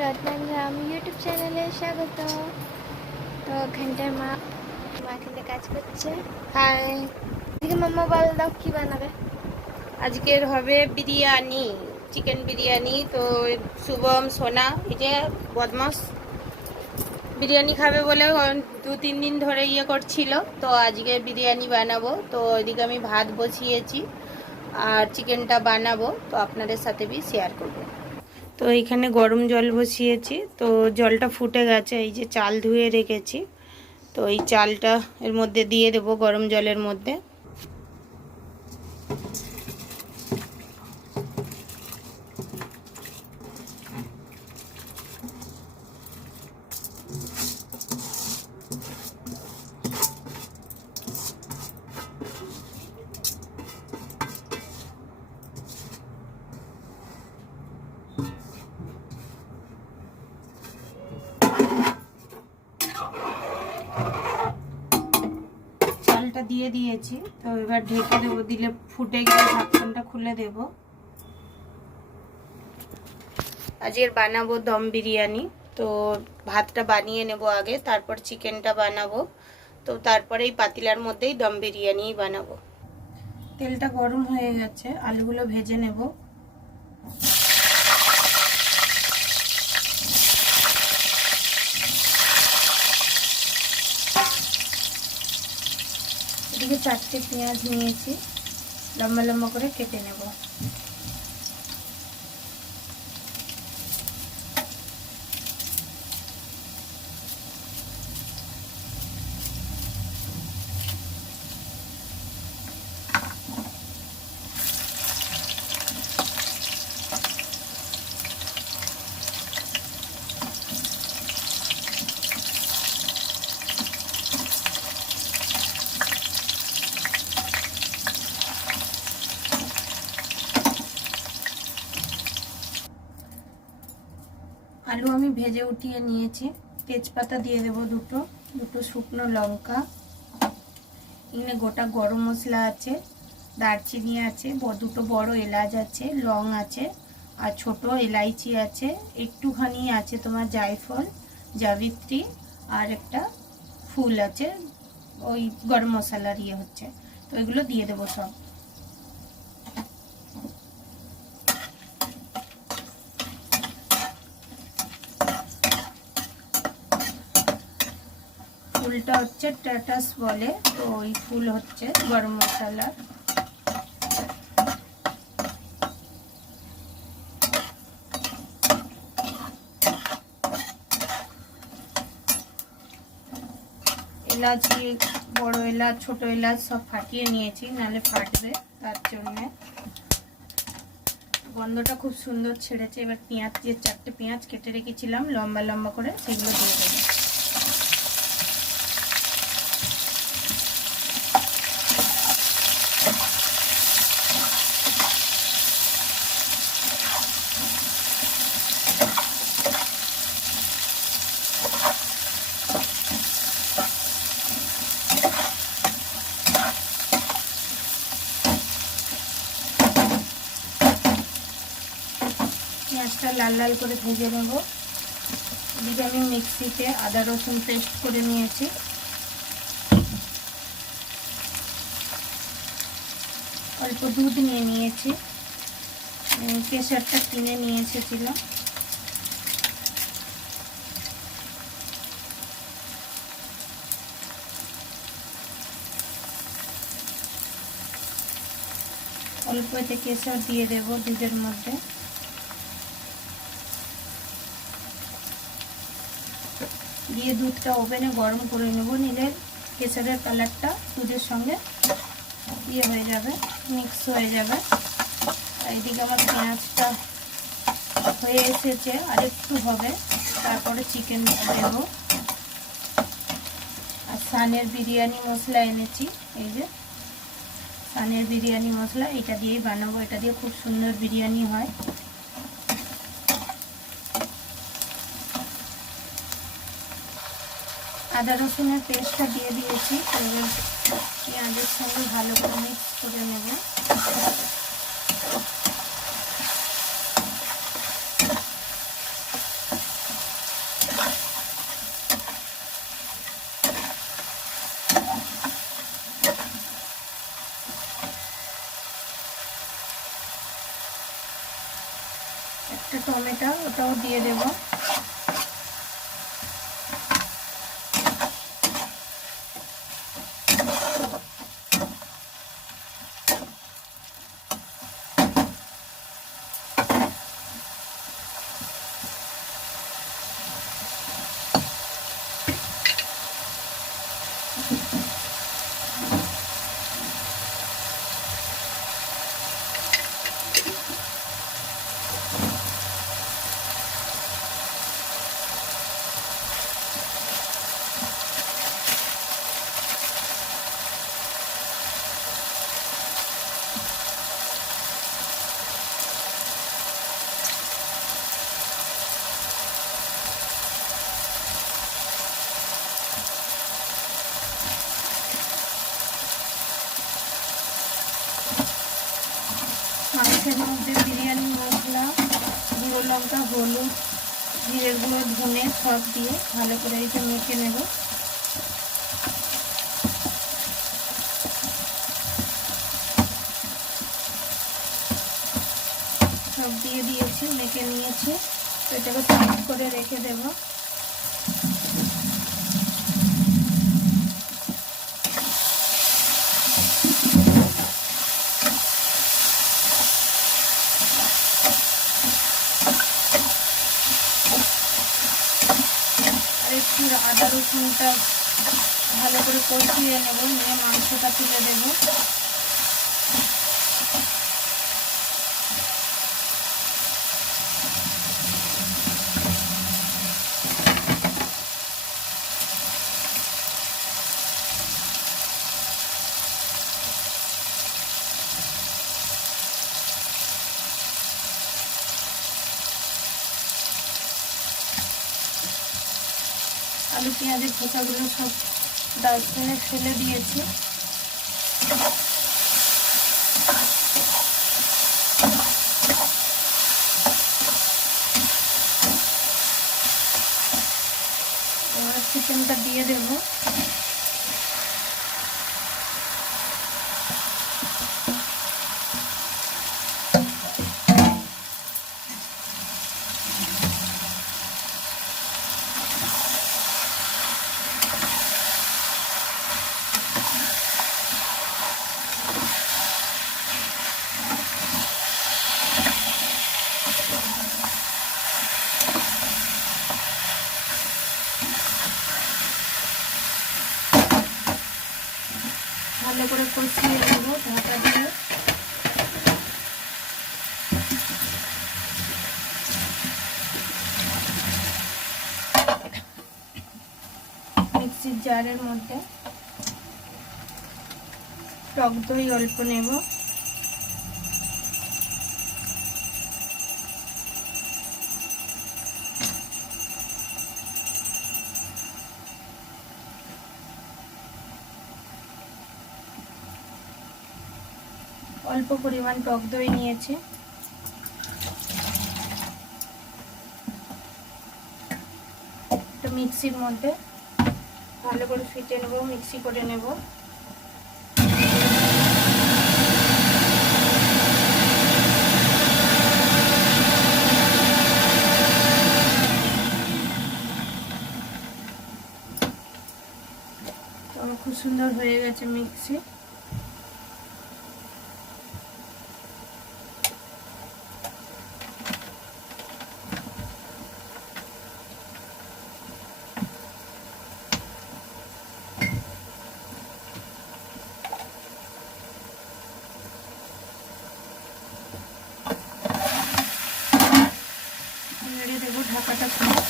রত্নাঞ্জাম YouTube চ্যানেলে স্বাগত। তো ঘন্টার মা এখানে কাজ করছে। হাই, এদিকে মাম্মা বল দাও কি বানাবে। আজকের হবে বিরিয়ানি, চিকেন বিরিয়ানি। তো শুভম সোনা এই যে বদমাস বিরিয়ানি খাবে বলে 2-3 দিন ধরে করছিল। তো আজকে বিরিয়ানি বানাবো। তো ওইদিকে আমি ভাত বসিয়েছি আর চিকেনটা বানাবো, তো আপনাদের সাথে শেয়ার করব। তো এখানে গরম জল বসিয়েছি, তো জলটা ফুটে গেছে। এই যে চাল ধুয়ে রেখেছি, তো এই চালটা এর মধ্যে দিয়ে দেবো গরম জলের মধ্যে। চালটা দিয়ে দিয়েছি, তো এবার ঢেকে দেবো। দিলে ফুটে গেলে ঢাকনটা খুলে দেব। আজকের বানাবো দম বিরিয়ানি। তো ভাতটা বানিয়ে নেব আগে, তারপর চিকেনটা বানাবো। তো তারপরে এই পাতিলার মধ্যেই দম বিরিয়ানি বানাবো। তেলটা গরম হয়ে গেছে, আলুগুলো ভেজে নেব। এদিকে 4টে পেঁয়াজ নিয়েছি, লম্বা লম্বা করে কেটে নেব। আলু আমি ভেজে উঠিয়ে নিয়েছি। তেজপাতা দিয়ে দেব দুটো শুকনো লঙ্কা। এখানে গোটা গরম মশলা আছে, দারচিনি আছে, দুটো বড় এলাচ আছে, লং আছে, আর ছোট এলাইচি আছে, একটুখানি আছে তোমার জায়ফল, জাবিত্রী, আর একটা ফুল আছে, ওই গরম মশলার হচ্ছে। তো এগুলো দিয়ে দেবো সব। ফুলটা হচ্ছে টাটাস বলে, তো ওই ফুল হচ্ছে গরম মশলা। এলাচি, বড় এলাচ, ছোট এলাচ সব ফাটিয়ে নিয়েছি, নাহলে ফাটবে, তার জন্য। গন্ধটা খুব সুন্দর ছেড়েছে। এবার পেঁয়াজ, যে 4টে পেঁয়াজ কেটে রেখেছিলাম লম্বা লম্বা করে, সেগুলো দিয়ে দেবো। পেঁয়াজটা লাল লাল করে ভেজে নেব। এদিকে আমি মিক্সিতে আদা রসুন পেস্ট করে নিয়েছি। অল্প দুধ নিয়ে নিয়েছি, কেশরটা কিনে নিয়ে এসেছিলাম। অল্প এতে কেশর দিয়ে দেব দুধের মধ্যে। দিয়ে দুধটা ওভেনে গরম করে নেব, নিলে কেশরের কালারটা দুধের সঙ্গে হয়ে যাবে, মিক্স হয়ে যাবে। এইদিকে আমার পেঁয়াজটা হয়ে এসেছে, আর একটু হবে, তারপরে চিকেন দেব। আর সানের বিরিয়ানি মশলা এনেছি, এই যে সানের বিরিয়ানি মশলা, এটা দিয়েই বানাবো। এটা দিয়ে খুব সুন্দর বিরিয়ানি হয়। আদা রসুনের পেস্টটা দিয়ে দিয়েছি, এবার পেঁয়াজের সঙ্গে ভালো করে মিক্স করে নেব। ওটাও দিয়ে দেবো। মাংসের মধ্যে বিরিয়ানি মশলা, গুঁড়ো লঙ্কা, হলুদ, জিরের গুঁড়ো, ধনে সব দিয়ে ভালো করে এটা মেখে নেব। সব দিয়ে দিয়েছি, মেখে নিয়েছি। তো এটাকে সাইড করে রেখে দেবো। একটু আদা রসুনটা ভালো করে কষিয়ে নেব, নিয়ে মাংসটা তুলে দেবো। আলু পেঁয়াজের খোসাগুলো সব ডাস্টবিনে ফেলে দিয়েছি। এবার চিকেনটা দিয়ে দেবো। ভালো করে কষিয়ে নেব ঢাকা দিয়ে। মিক্সির জারের মধ্যে টক দই অল্প নেব। অল্প পরিমাণ টক দই নিয়েছি। তো মিক্সির মধ্যে ভালো করে ফেটে নেব, মিক্সি করে নেব। তো খুব সুন্দর হয়ে গেছে মিক্সি। নেড়ে দেবো ঢাকাটা খুলে।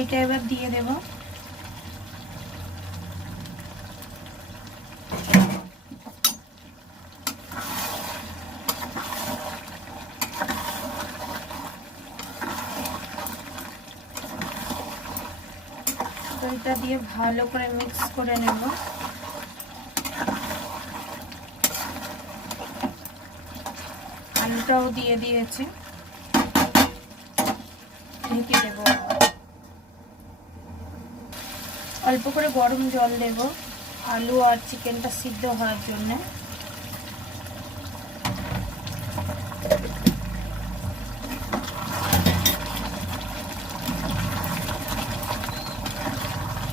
দইটা এবার দিয়ে দেব। দইটা দিয়ে ভালো করে মিক্স করে নেব। আলুটাও দিয়ে দিয়েছি, ঢেকে দেব। অল্প করে গরম জল দেব আলু আর চিকেনটা সিদ্ধ হওয়ার জন্য।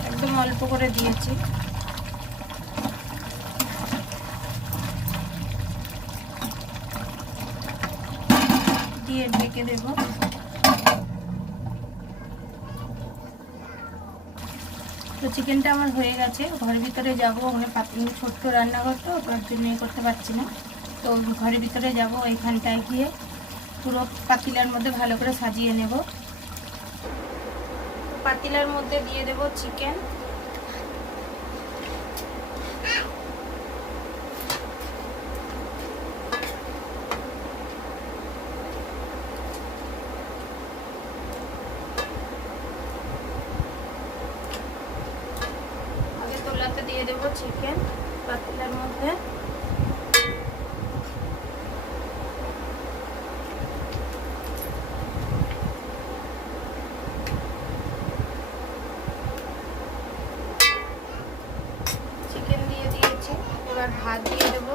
একদম অল্প করে দিয়েছি। দিয়ে ঢেকে দেব। তো চিকেনটা আমার হয়ে গেছে। ঘরের ভিতরে যাবো, ওখানে ছোট্ট রান্নাঘর তো, তার জন্য করতে পারছি না। তো ঘরের ভিতরে যাব, এইখানটায় গিয়ে পুরো পাতিলার মধ্যে ভালো করে সাজিয়ে নেব। পাতিলার মধ্যে দিয়ে দেব চিকেন। আগে তোলাতে দিয়ে দেব চিকেন পাতিলার মধ্যে। চিকেন দিয়ে দিয়েছি, এবার ভাত দিয়ে দেব।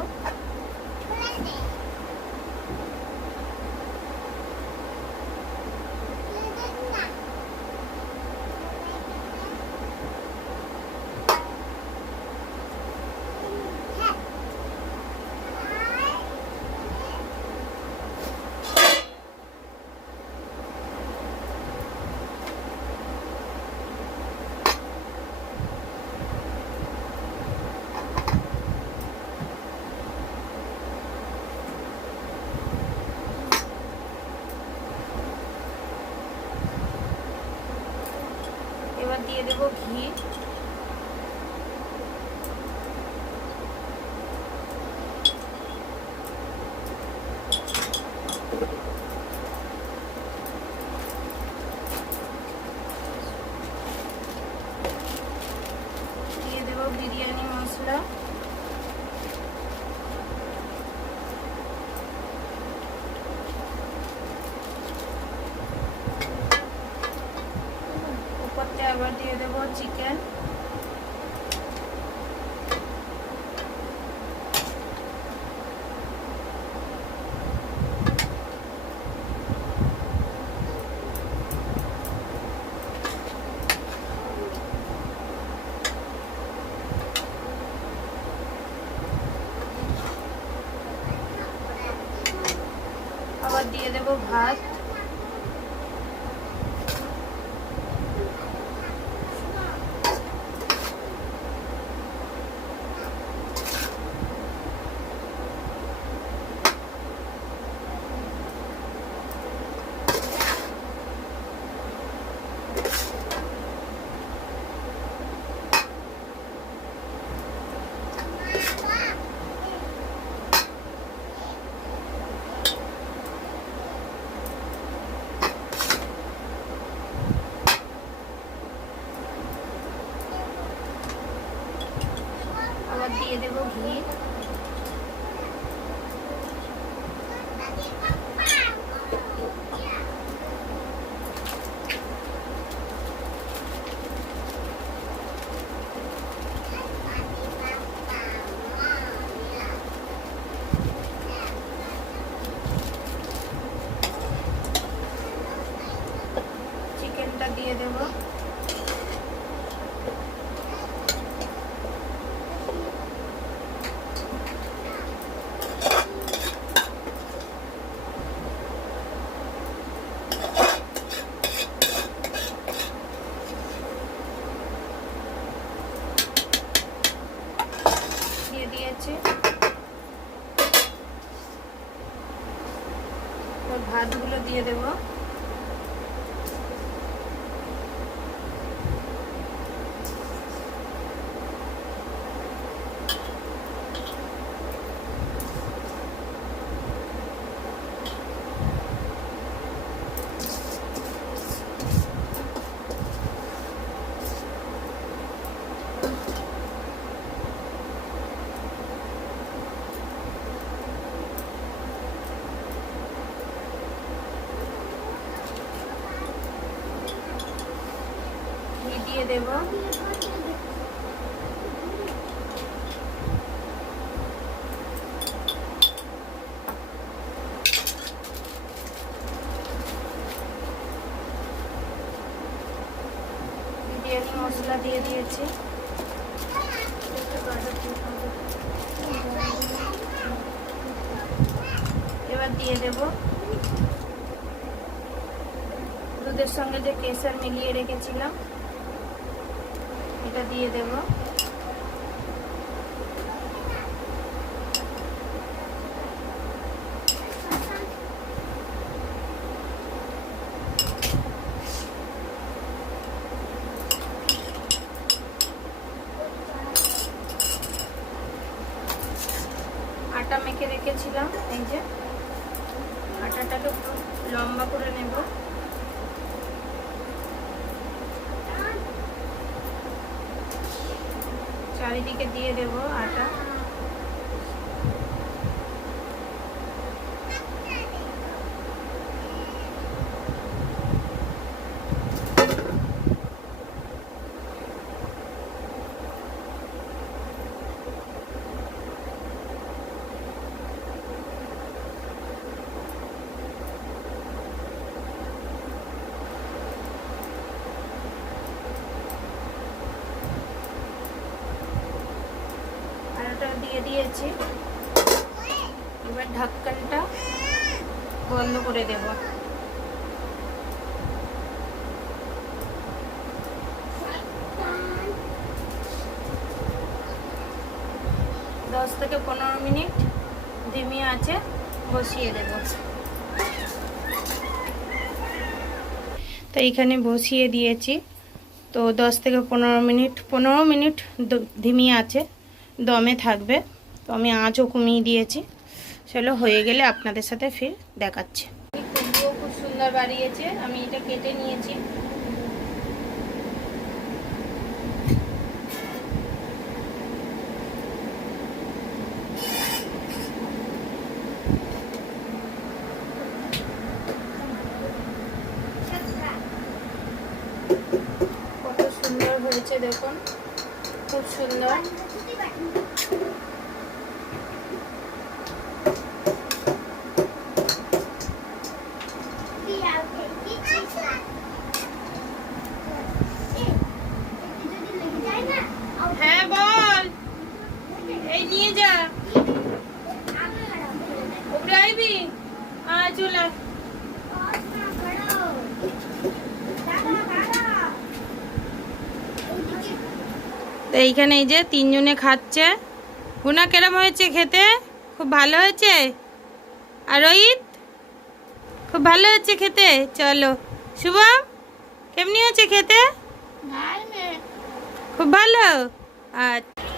এবার দিয়ে দেব ঘি। দিয়ে দেব বিরিয়ানি মশলা। উপরতে আবার দিয়ে দেব চিকেন। আবার দিয়ে দেব ভাত। আবার দিয়ে দেব ঘি। চিকেনটা দিয়ে দেব। দিয়ে দিয়েছি। ভাতগুলো দিয়ে দেব। দেব। বিরিয়ানি মশলা দিয়ে দিয়েছি। এবার দিয়ে দেব দুধের সঙ্গে যে কেশর মিলিয়ে রেখেছিলাম, এটা দিয়ে দেব। আটা মেখে রেখেছিলাম, এই যে আটাটাকে একটু লম্বা করে নেব। চারিদিকে দিয়ে দেব আটা। দিয়ে দিয়েছি, এবার ঢাকনটা বন্ধ করে দেব। 10 থেকে 15 মিনিট ধিমি আঁচে বসিয়ে দেব। তো এইখানে বসিয়ে দিয়েছি, তো 10 থেকে 15 মিনিট ধিমি আঁচে দমে থাকবে। তো আমি আঁচও কমিয়ে দিয়েছি। চলো, হয়ে গেলে আপনাদের সাথে ফির দেখাচ্ছি। খুব সুন্দর বাড়িয়েছে, আমি এটা কেটে নিয়েছি। কত সুন্দর হয়েছে দেখুন, খুব সুন্দর। হ্যাঁ বল, এই নিয়ে যা, উপরে আইবি, চলে। তো এইখানে এই যে 3 জনে খাচ্ছে। গুনা কেরম হয়েছে খেতে? খুব ভালো হয়েছে। আর রোহিত, খুব ভালো হয়েছে খেতে। চলো শুভম, কেমনি হয়েছে খেতে? খুব ভালো।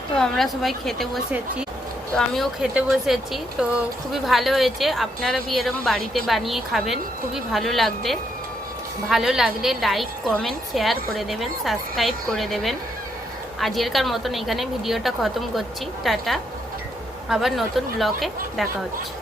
তো আমরা সবাই খেতে বসেছি, তো আমিও খেতে বসেছি। তো খুবই ভালো হয়েছে। আপনারা भी এরকম বাড়িতে বানিয়ে খাবেন, খুবই ভালো লাগবে। ভালো লাগলে লাইক কমেন্ট শেয়ার করে দেবেন, সাবস্ক্রাইব করে দেবেন। আজকেরকার মতন এখানে ভিডিওটা খতম করছি। টাটা, আবার নতুন ব্লগে দেখা হচ্ছে।